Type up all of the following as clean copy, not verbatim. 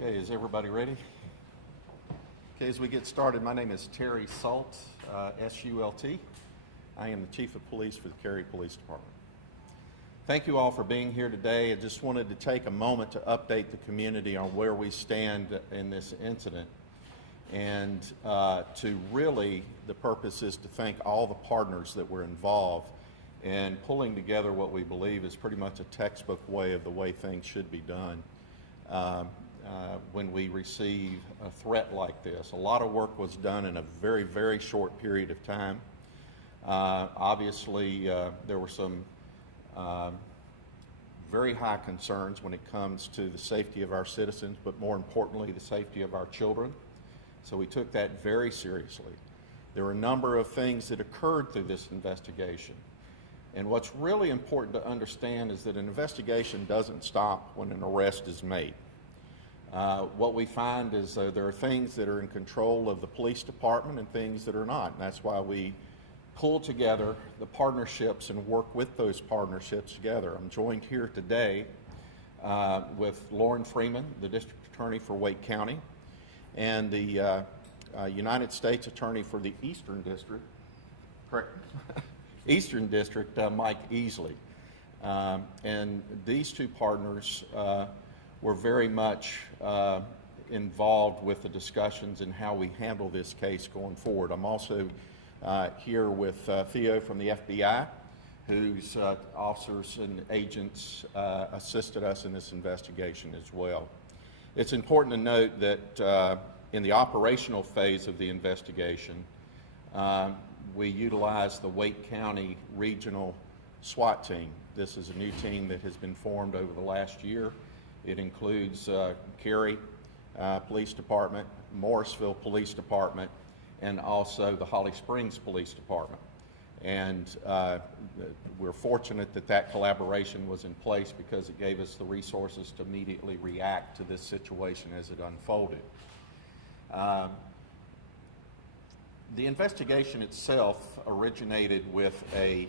Okay, is everybody ready? Okay, as we get started, my name is Terry Sult, S-U-L-T. I am the Chief of Police for the Cary Police Department. Thank you all for being here today. I just wanted to take a moment to update the community on where we stand in this incident. And the purpose is to thank all the partners that were involved in pulling together what we believe is pretty much a textbook way of the way things should be done. When we receive a threat like this. A lot of work was done in a very, very short period of time. Obviously, there were some very high concerns when it comes to the safety of our citizens, but more importantly, the safety of our children. So we took that very seriously. There were a number of things that occurred through this investigation. And what's really important to understand is that an investigation doesn't stop when an arrest is made. What we find is there are things that are in control of the police department and things that are not. And that's why we pull together the partnerships and work with those partnerships together. I'm joined here today with Lauren Freeman, the District Attorney for Wake County, and the United States Attorney for the Eastern District, correct? Eastern District, Mike Easley. And these two partners were very much involved with the discussions and how we handle this case going forward. I'm also here with Theo from the FBI, whose officers and agents assisted us in this investigation as well. It's important to note that in the operational phase of the investigation, we utilized the Wake County Regional SWAT team. This is a new team that has been formed over the last year. It includes Cary Police Department, Morrisville Police Department, and also the Holly Springs Police Department. And we're fortunate that that collaboration was in place because it gave us the resources to immediately react to this situation as it unfolded. The investigation itself originated with a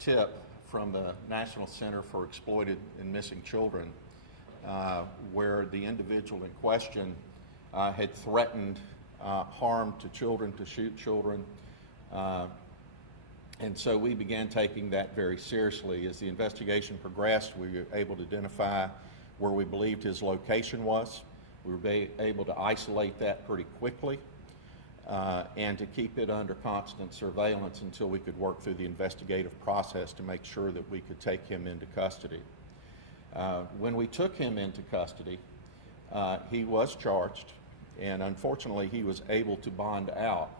tip from the National Center for Exploited and Missing Children, where the individual in question had threatened harm to children, to shoot children. And so we began taking that very seriously. As the investigation progressed, we were able to identify where we believed his location was. We were able to isolate that pretty quickly and to keep it under constant surveillance until we could work through the investigative process to make sure that we could take him into custody. When we took him into custody, he was charged, and unfortunately he was able to bond out.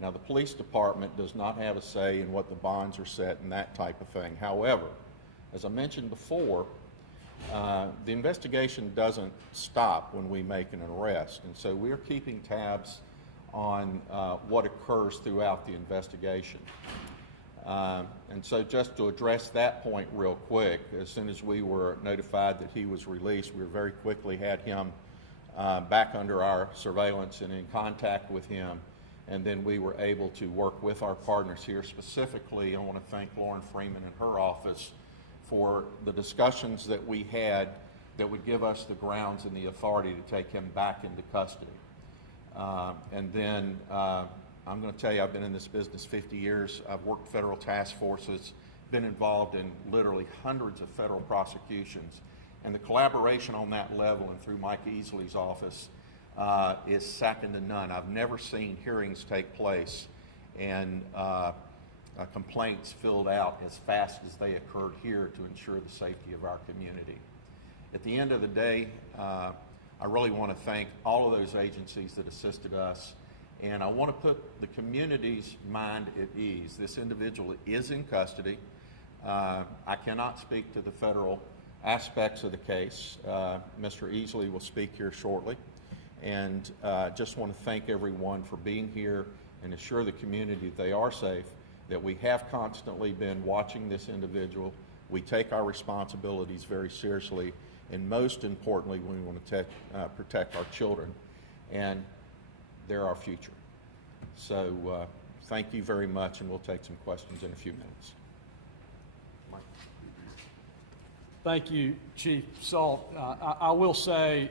Now, the police department does not have a say in what the bonds are set and that type of thing. However, as I mentioned before, the investigation doesn't stop when we make an arrest, and so we're keeping tabs on what occurs throughout the investigation. And so just to address that point real quick, as soon as we were notified that he was released, we very quickly had him back under our surveillance and in contact with him. And then we were able to work with our partners here. Specifically, I want to thank Lauren Freeman and her office for the discussions that we had that would give us the grounds and the authority to take him back into custody. And then I'm going to tell you, I've been in this business 50 years. I've worked federal task forces, been involved in literally hundreds of federal prosecutions. And the collaboration on that level and through Mike Easley's office is second to none. I've never seen hearings take place and complaints filled out as fast as they occurred here to ensure the safety of our community. At the end of the day, I really want to thank all of those agencies that assisted us, and I want to put the community's mind at ease. This individual is in custody. I cannot speak to the federal aspects of the case. Mr. Easley will speak here shortly, and just want to thank everyone for being here and assure the community that they are safe, that we have constantly been watching this individual. We take our responsibilities very seriously, and most importantly, we want to protect our children, and they're our future. So thank you very much, and we'll take some questions in a few minutes. Mike. Thank you, Chief Salt. I will say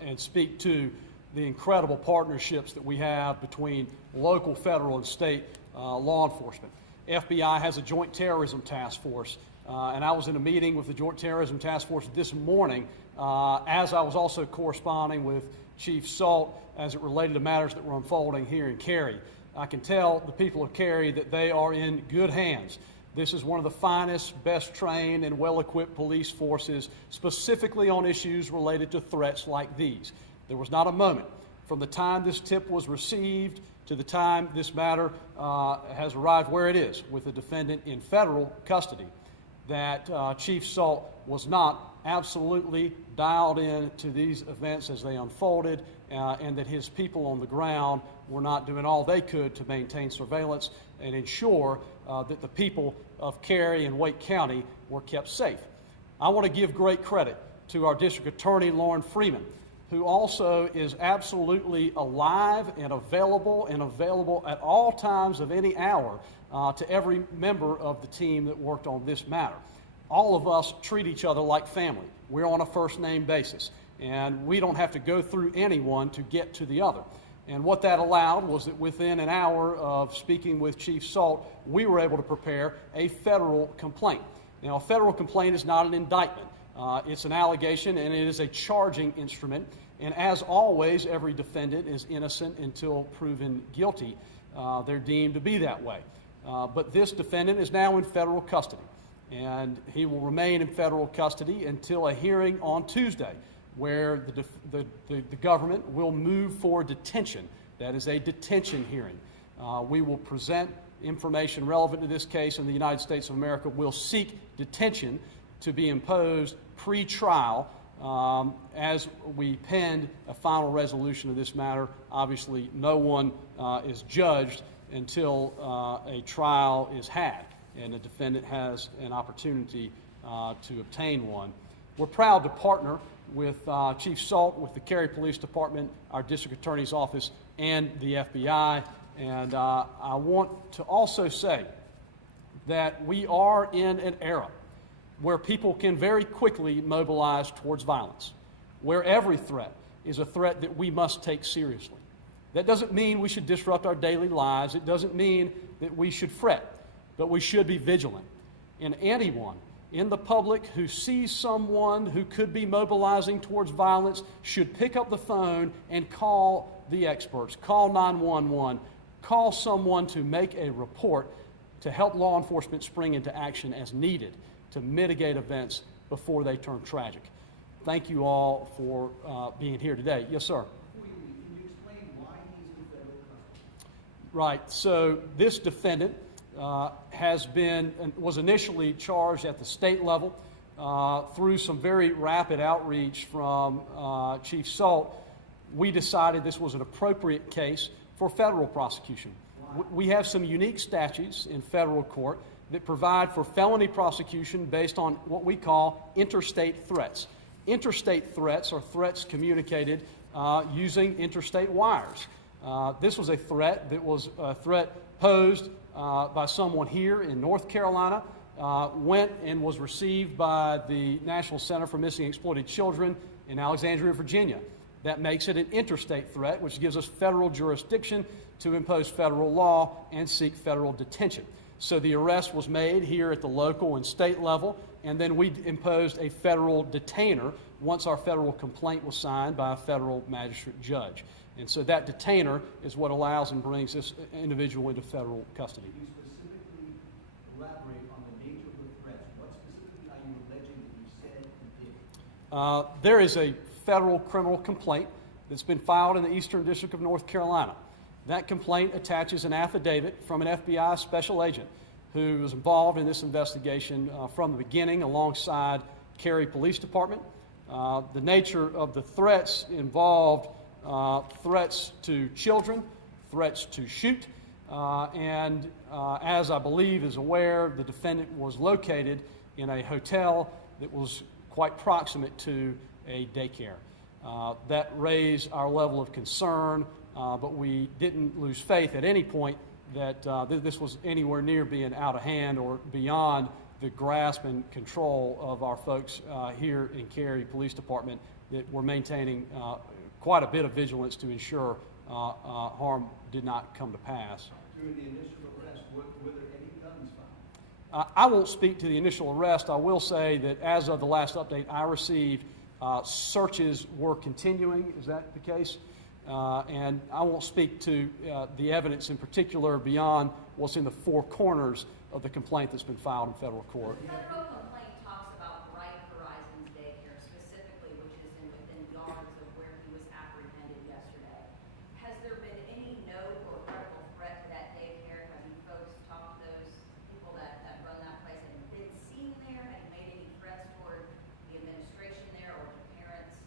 and speak to the incredible partnerships that we have between local, federal, and state law enforcement. FBI has a joint terrorism task force, and I was in a meeting with the Joint Terrorism Task Force this morning as I was also corresponding with Chief Salt as it related to matters that were unfolding here in Cary. I can tell the people of Cary that they are in good hands. This is one of the finest, best trained, and well-equipped police forces specifically on issues related to threats like these. There was not a moment from the time this tip was received to the time this matter has arrived where it is with the defendant in federal custody that Chief Salt was not absolutely dialed in to these events as they unfolded and that his people on the ground were not doing all they could to maintain surveillance and ensure that the people of Cary and Wake County were kept safe. I want to give great credit to our District Attorney, Lauren Freeman, who also is absolutely alive and available at all times of any hour to every member of the team that worked on this matter. All of us treat each other like family. We're on a first-name basis, and we don't have to go through anyone to get to the other. And what that allowed was that within an hour of speaking with Chief Salt, we were able to prepare a federal complaint. Now, a federal complaint is not an indictment. It's an allegation, and it is a charging instrument. And as always, every defendant is innocent until proven guilty. They're deemed to be that way. But this defendant is now in federal custody, and he will remain in federal custody until a hearing on Tuesday, where the government will move for detention. That is a detention hearing. We will present information relevant to this case, and the United States of America will seek detention to be imposed pre-trial as we pen a final resolution of this matter. Obviously, no one is judged until a trial is had and the defendant has an opportunity to obtain one. We're proud to partner with Chief Salt, with the Cary Police Department, our District Attorney's Office, and the FBI. And I want to also say that we are in an era where people can very quickly mobilize towards violence, where every threat is a threat that we must take seriously. That doesn't mean we should disrupt our daily lives. It doesn't mean that we should fret, but we should be vigilant. And anyone in the public who sees someone who could be mobilizing towards violence should pick up the phone and call the experts, call 911, call someone to make a report to help law enforcement spring into action as needed to mitigate events before they turn tragic. Thank you all for being here today. Yes, sir. Can you explain why he's in federal custody? Right. So this defendant was initially charged at the state level through some very rapid outreach from Chief Salt. We decided this was an appropriate case for federal prosecution. We have some unique statutes in federal court that provide for felony prosecution based on what we call interstate threats. Interstate threats are threats communicated using interstate wires. This was a threat that was a threat posed by someone here in North Carolina, went and was received by the National Center for Missing and Exploited Children in Alexandria, Virginia. That makes it an interstate threat, which gives us federal jurisdiction to impose federal law and seek federal detention. So the arrest was made here at the local and state level, and then we imposed a federal detainer once our federal complaint was signed by a federal magistrate judge. And so that detainer is what allows and brings this individual into federal custody. Can you specifically elaborate on the nature of the threats? What specifically are you alleging that you said and did? There is a federal criminal complaint that's been filed in the Eastern District of North Carolina. That complaint attaches an affidavit from an FBI special agent who was involved in this investigation from the beginning alongside Cary Police Department. The nature of the threats involved threats to children, threats to shoot, and as I believe is aware, the defendant was located in a hotel that was quite proximate to a daycare. That raised our level of concern, but we didn't lose faith at any point that this was anywhere near being out of hand or beyond the grasp and control of our folks here in Cary Police Department, that we're maintaining quite a bit of vigilance to ensure harm did not come to pass. During the initial arrest, were there any guns found? I won't speak to the initial arrest. I will say that as of the last update I received, searches were continuing. Is that the case? And I won't speak to the evidence in particular beyond what's in the four corners of the complaint that's been filed in federal court. The federal complaint talks about Bright Horizons Daycare specifically, which is within yards of where he was apprehended yesterday. Has there been any note or credible threat to that daycare? Have you folks talked to those people that run that place and been seen there? Have you made any threats toward the administration there or to parents?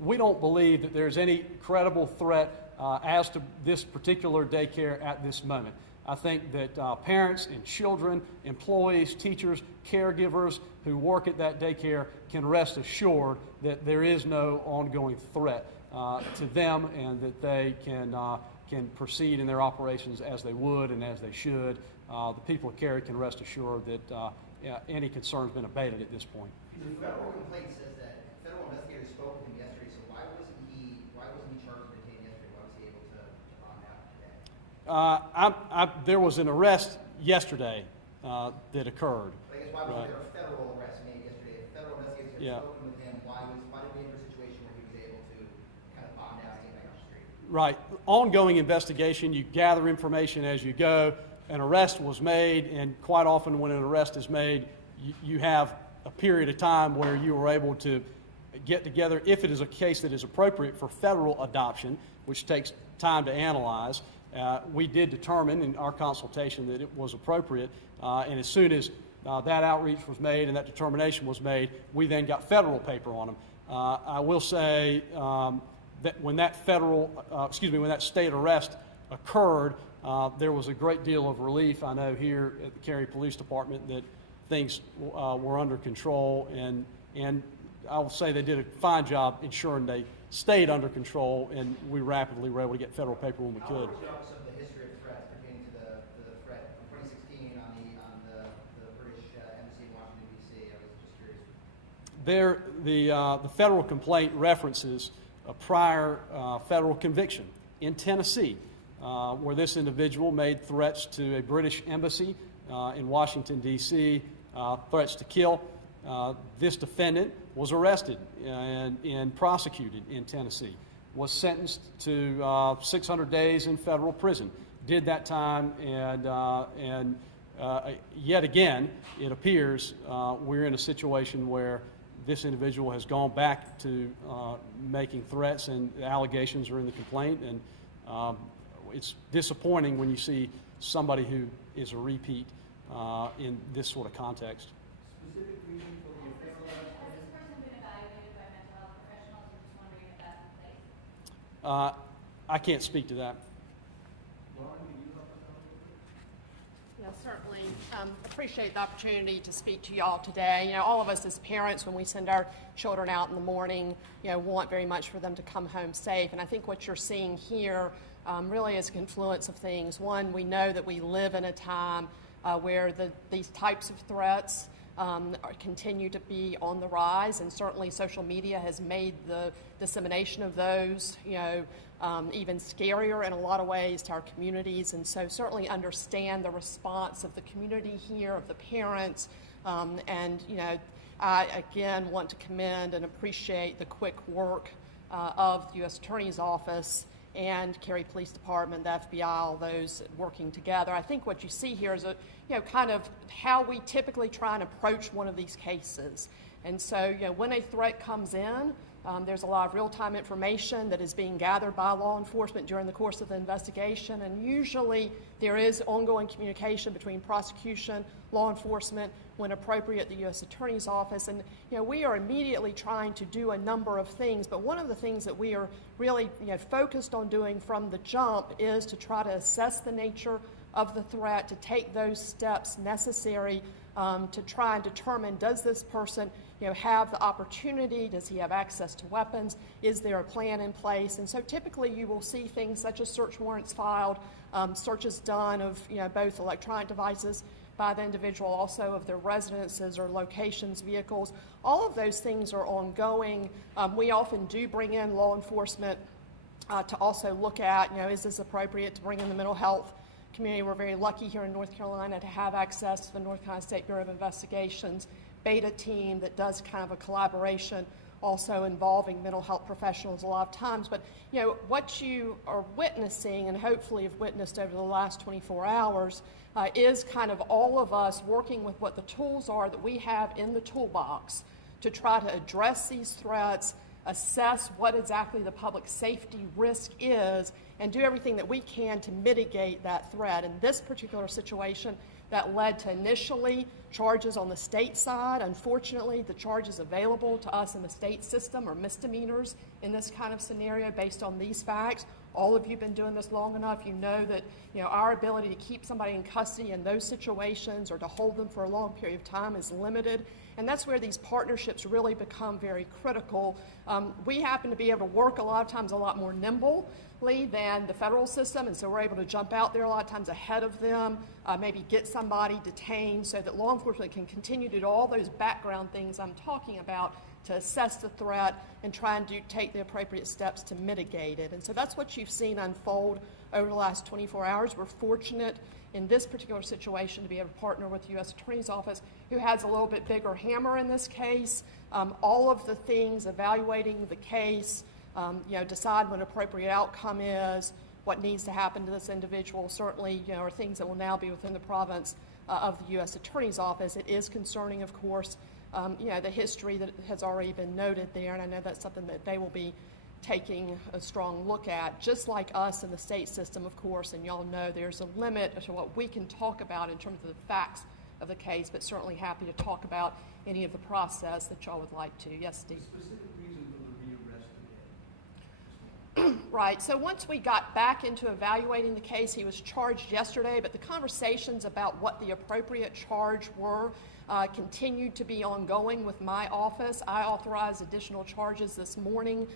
We don't believe that there's any credible threat as to this particular daycare at this moment. I think that parents and children, employees, teachers, caregivers who work at that daycare can rest assured that there is no ongoing threat to them, and that they can proceed in their operations as they would and as they should. The people of Cary can rest assured that any concern has been abated at this point. The federal complaint says that federal investigators spoke with him yesterday, so why wasn't he charged and detained yesterday? Why was he able to bond out today? There was an arrest yesterday that occurred. I guess why was there a federal arrest made yesterday? If federal investigators had spoken with him, why did we have a situation where he was able to kind of bond out and get back on the street? Right. Ongoing investigation, you gather information as you go. An arrest was made, and quite often when an arrest is made, you have a period of time where you are able to get together, if it is a case that is appropriate for federal adoption, which takes time to analyze. We did determine in our consultation that it was appropriate, and as soon as that outreach was made and that determination was made, we then got federal paper on them. I will say that when that when that state arrest occurred, there was a great deal of relief. I know here at the Cary Police Department that things were under control, and I will say they did a fine job ensuring they stayed under control, and we rapidly were able to get federal paper when we could. How much of the history of threats pertaining to the threat from 2016 on the British embassy in Washington, D.C.? I was just curious. The federal complaint references a prior federal conviction in Tennessee, where this individual made threats to a British embassy in Washington, D.C., threats to kill. This defendant was arrested and prosecuted in Tennessee, was sentenced to 600 days in federal prison, did that time, and yet again, it appears we're in a situation where this individual has gone back to making threats, and the allegations are in the complaint, and it's disappointing when you see somebody who is a repeat in this sort of context. Specific reason for the federal arrest? Has this person been evaluated by mental health professionals? I'm just wondering if that's in place. I can't speak to that. Lauren, can you help us out a little bit? Yeah, certainly. Appreciate the opportunity to speak to y'all today. You know, all of us as parents, when we send our children out in the morning, want very much for them to come home safe. And I think what you're seeing here really is a confluence of things. One, we know that we live in a time where these types of threats continue to be on the rise, and certainly social media has made the dissemination of those, even scarier in a lot of ways to our communities. And so certainly understand the response of the community here, of the parents, and I again want to commend and appreciate the quick work of the U.S. Attorney's Office and Cary Police Department, the FBI, all those working together. I think what you see here is kind of how we typically try and approach one of these cases. And so, when a threat comes in, there's a lot of real-time information that is being gathered by law enforcement during the course of the investigation, and usually there is ongoing communication between prosecution, law enforcement, when appropriate, the U.S. Attorney's Office. And we are immediately trying to do a number of things, but one of the things that we are really focused on doing from the jump is to try to assess the nature of the threat, to take those steps necessary to try and determine, does this person have the opportunity, does he have access to weapons, is there a plan in place? And so typically you will see things such as search warrants filed, searches done of both electronic devices by the individual, also of their residences or locations, vehicles. All of those things are ongoing. We often do bring in law enforcement to also look at, is this appropriate to bring in the mental health community? We're very lucky here in North Carolina to have access to the North Carolina State Bureau of Investigations beta team that does kind of a collaboration also involving mental health professionals a lot of times. But what you are witnessing, and hopefully have witnessed over the last 24 hours, is kind of all of us working with what the tools are that we have in the toolbox to try to address these threats, assess what exactly the public safety risk is, and do everything that we can to mitigate that threat. In this particular situation, that led to initially charges on the state side. Unfortunately, the charges available to us in the state system are misdemeanors in this kind of scenario based on these facts. All of you have been doing this long enough. You know that our ability to keep somebody in custody in those situations or to hold them for a long period of time is limited. And that's where these partnerships really become very critical. We happen to be able to work a lot of times a lot more nimbly than the federal system, and so we're able to jump out there a lot of times ahead of them, maybe get somebody detained so that law enforcement can continue to do all those background things I'm talking about to assess the threat and try and take the appropriate steps to mitigate it. And so that's what you've seen unfold over the last 24 hours. We're fortunate in this particular situation to be able to partner with the U.S. Attorney's Office, who has a little bit bigger hammer in this case. All of the things, evaluating the case, decide what an appropriate outcome is, what needs to happen to this individual, certainly, are things that will now be within the province of the U.S. Attorney's Office. It is concerning, of course, the history that has already been noted there, and I know that's something that they will be taking a strong look at, just like us in the state system, of course, and y'all know there's a limit to what we can talk about in terms of the facts of the case, but certainly happy to talk about any of the process that y'all would like to. Yes, Steve? Specific reason for the rearrest today? Right, so once we got back into evaluating the case, he was charged yesterday, but the conversations about what the appropriate charge were continued to be ongoing with my office. I authorized additional charges this morning.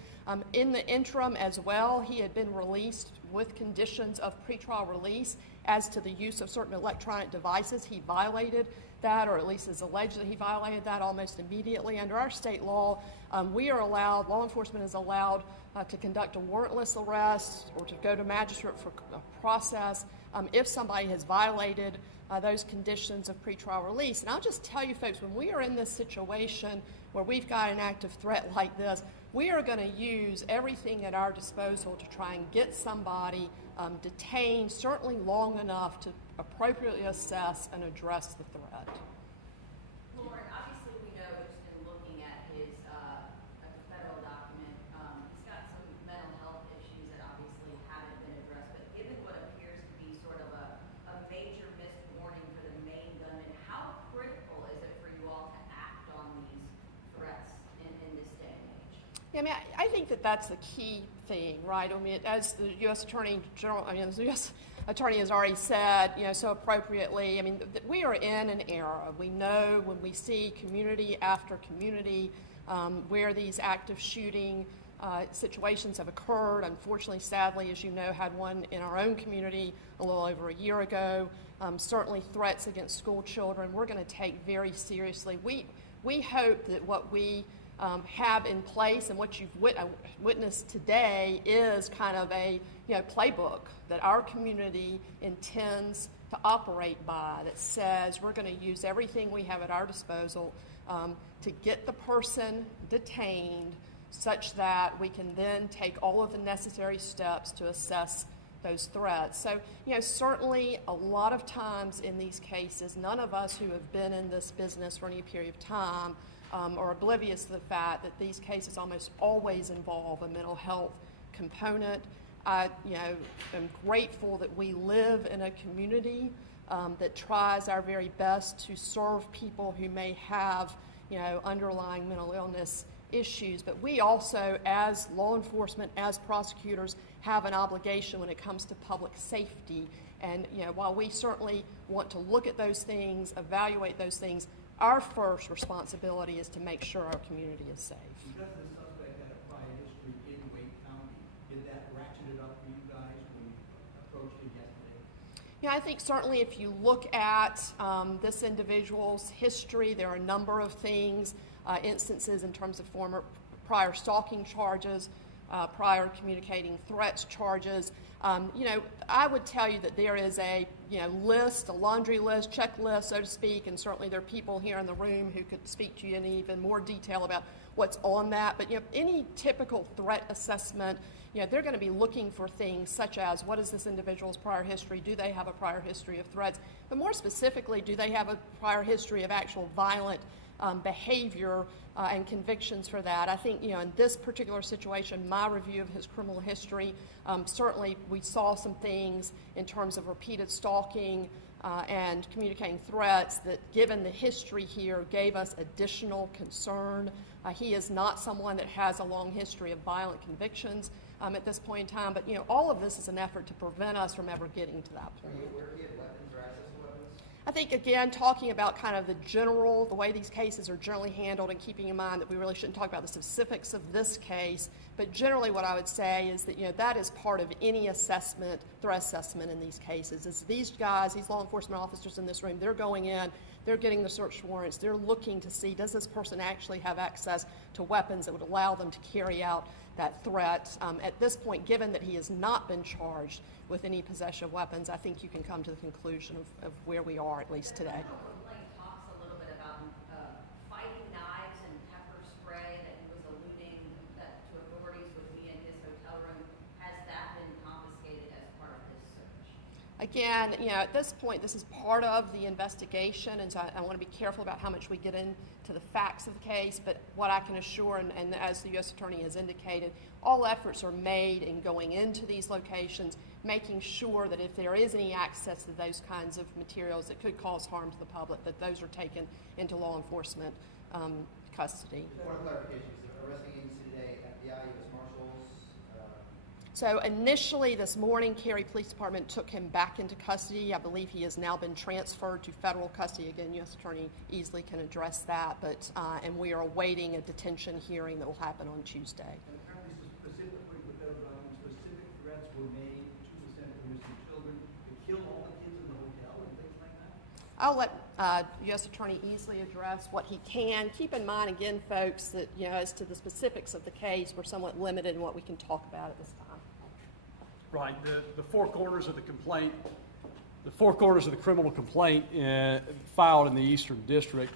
In the interim as well, he had been released with conditions of pretrial release as to the use of certain electronic devices. He violated that, or at least is alleged that he violated that almost immediately. Under our state law, law enforcement is allowed to conduct a warrantless arrest or to go to magistrate for a process if somebody has violated those conditions of pretrial release. And I'll just tell you folks, when we are in this situation where we've got an active threat like this, we are going to use everything at our disposal to try and get somebody detained, certainly long enough to appropriately assess and address the threat. Lauren, obviously we know just in looking at his federal document, he's got some mental health issues that obviously haven't been addressed, but given what appears to be sort of a major missed warning for the main gunman, how critical is it for you all to act on these threats in this day and age? Yeah, I mean, I think that that's the key thing, right? I mean, as the U.S. Attorney General, as the U.S. Attorney has already said, so appropriately, I mean, we are in an era. We know when we see community after community where these active shooting situations have occurred. Unfortunately, sadly, as you know, had one in our own community a little over a year ago. Certainly threats against school children we're going to take very seriously. We hope that what we have in place and what you've witnessed today is kind of a playbook that our community intends to operate by, that says we're going to use everything we have at our disposal to get the person detained such that we can then take all of the necessary steps to assess those threats. So, certainly a lot of times in these cases, none of us who have been in this business for any period of time are oblivious to the fact that these cases almost always involve a mental health component. I am grateful that we live in a community that tries our very best to serve people who may have, underlying mental illness issues. But we also, as law enforcement, as prosecutors, have an obligation when it comes to public safety. And, while we certainly want to look at those things, evaluate those things, our first responsibility is to make sure our community is safe. Because the suspect had a prior history in Wake County, did that ratchet it up for you guys when you approached him yesterday? Yeah, I think certainly if you look at this individual's history, there are a number of things, instances in terms of prior stalking charges, prior communicating threats charges. I would tell you that there is a list, a laundry list, checklist, so to speak, and certainly there are people here in the room who could speak to you in even more detail about what's on that. But any typical threat assessment, they're going to be looking for things such as what is this individual's prior history? Do they have a prior history of threats? But more specifically, do they have a prior history of actual violent behavior and convictions for that? I think, in this particular situation, my review of his criminal history, certainly we saw some things in terms of repeated stalking and communicating threats that, given the history here, gave us additional concern. He is not someone that has a long history of violent convictions at this point in time, but all of this is an effort to prevent us from ever getting to that point. Where he had weapons or access to weapons? I think, again, talking about kind of the way these cases are generally handled, and keeping in mind that we really shouldn't talk about the specifics of this case, but generally what I would say is that, that is part of any assessment, threat assessment in these cases, is these guys, these law enforcement officers in this room, they're going in, they're getting the search warrants, they're looking to see, does this person actually have access to weapons that would allow them to carry out that threat? At this point, given that he has not been charged with any possession of weapons, I think you can come to the conclusion of where we are, at least today. The complaint talks a little bit about fighting knives and pepper spray, that he was alluding that to authorities would be in his hotel room. Has that been confiscated as part of this search? Again, at this point, this is part of the investigation, and so I want to be careful about how much we get into the facts of the case, but what I can assure, and as the U.S. Attorney has indicated, all efforts are made in going into these locations, making sure that if there is any access to those kinds of materials that could cause harm to the public, that those are taken into law enforcement custody. One clarification, the arresting agency today, FBI, U.S. Marshals. So initially this morning, Cary Police Department took him back into custody. I believe he has now been transferred to federal custody. Again, U.S. Attorney easily can address that, but and we are awaiting a detention hearing that will happen on Tuesday. And apparently specifically for federal documents, specific threats were made to the Center for Missing Children to kill all the kids in the hotel and things like that? I'll let U.S. Attorney easily address what he can. Keep in mind, again, folks, that as to the specifics of the case, we're somewhat limited in what we can talk about at this time. Right. The four corners of the complaint, the four corners of the criminal complaint filed in the Eastern District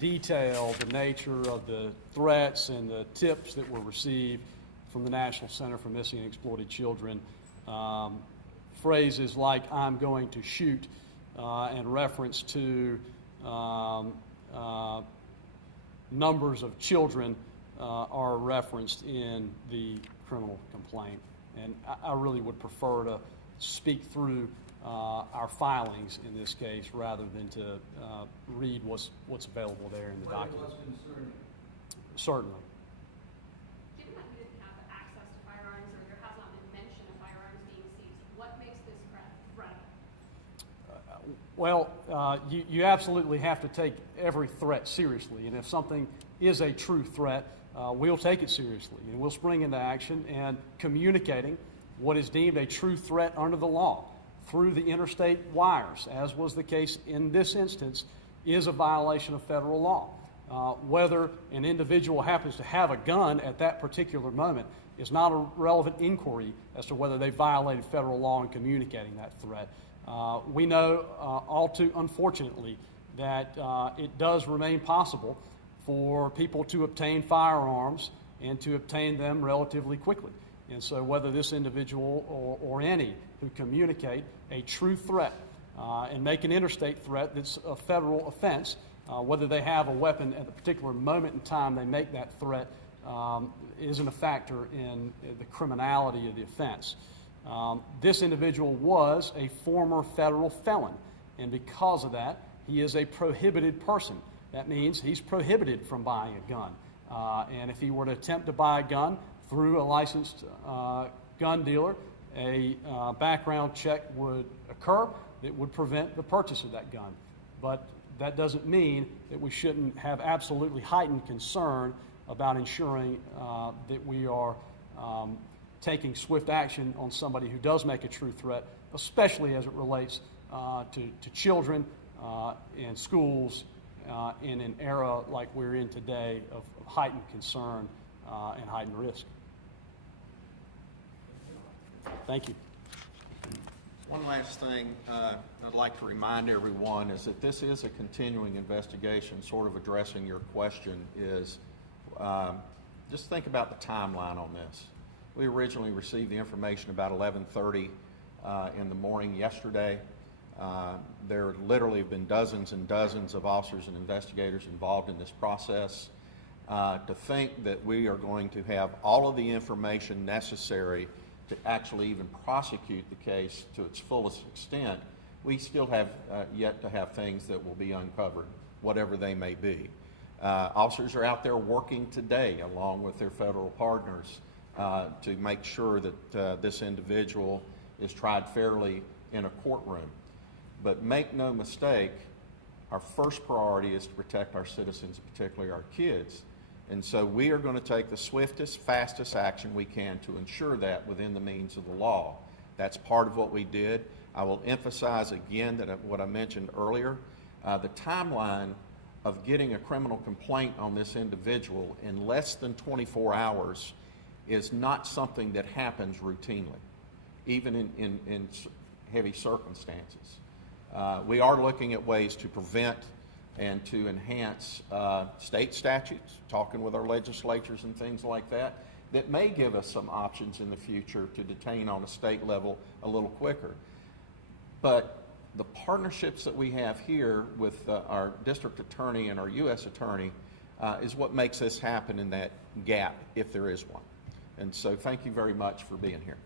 detail the nature of the threats and the tips that were received from the National Center for Missing and Exploited Children. Phrases like "I'm going to shoot" and reference to numbers of children are referenced in the criminal complaint. And I really would prefer to speak through our filings in this case rather than to read what's available there in the document. What was concerning? Certainly. Given that you didn't have access to firearms, or there has not been mention of firearms being seized, what makes this threat? Well, you absolutely have to take every threat seriously, and if something is a true threat, we'll take it seriously, and we'll spring into action, and communicating what is deemed a true threat under the law through the interstate wires, as was the case in this instance, is a violation of federal law. Whether an individual happens to have a gun at that particular moment is not a relevant inquiry as to whether they violated federal law in communicating that threat. We know all too unfortunately that it does remain possible for people to obtain firearms and to obtain them relatively quickly. And so whether this individual or any who communicate a true threat and make an interstate threat that's a federal offense, whether they have a weapon at a particular moment in time they make that threat isn't a factor in the criminality of the offense. This individual was a former federal felon, and because of that, he is a prohibited person. That means he's prohibited from buying a gun. And if he were to attempt to buy a gun through a licensed gun dealer, a background check would occur that would prevent the purchase of that gun. But that doesn't mean that we shouldn't have absolutely heightened concern about ensuring that we are taking swift action on somebody who does make a true threat, especially as it relates to children and schools in an era like we're in today of heightened concern and heightened risk. Thank you. One last thing I'd like to remind everyone is that this is a continuing investigation. Sort of addressing your question is just think about the timeline on this. We originally received the information about 11:30 in the morning yesterday. There literally have been dozens and dozens of officers and investigators involved in this process. To think that we are going to have all of the information necessary to actually even prosecute the case to its fullest extent, we still have yet to have things that will be uncovered, whatever they may be. Officers are out there working today along with their federal partners to make sure that this individual is tried fairly in a courtroom. But make no mistake, our first priority is to protect our citizens, particularly our kids. And so we are going to take the swiftest, fastest action we can to ensure that within the means of the law. That's part of what we did. I will emphasize again that what I mentioned earlier, the timeline of getting a criminal complaint on this individual in less than 24 hours is not something that happens routinely, even in heavy circumstances. We are looking at ways to prevent and to enhance state statutes, talking with our legislatures and things like that, that may give us some options in the future to detain on a state level a little quicker. But the partnerships that we have here with our district attorney and our U.S. attorney is what makes this happen in that gap, if there is one. And so thank you very much for being here.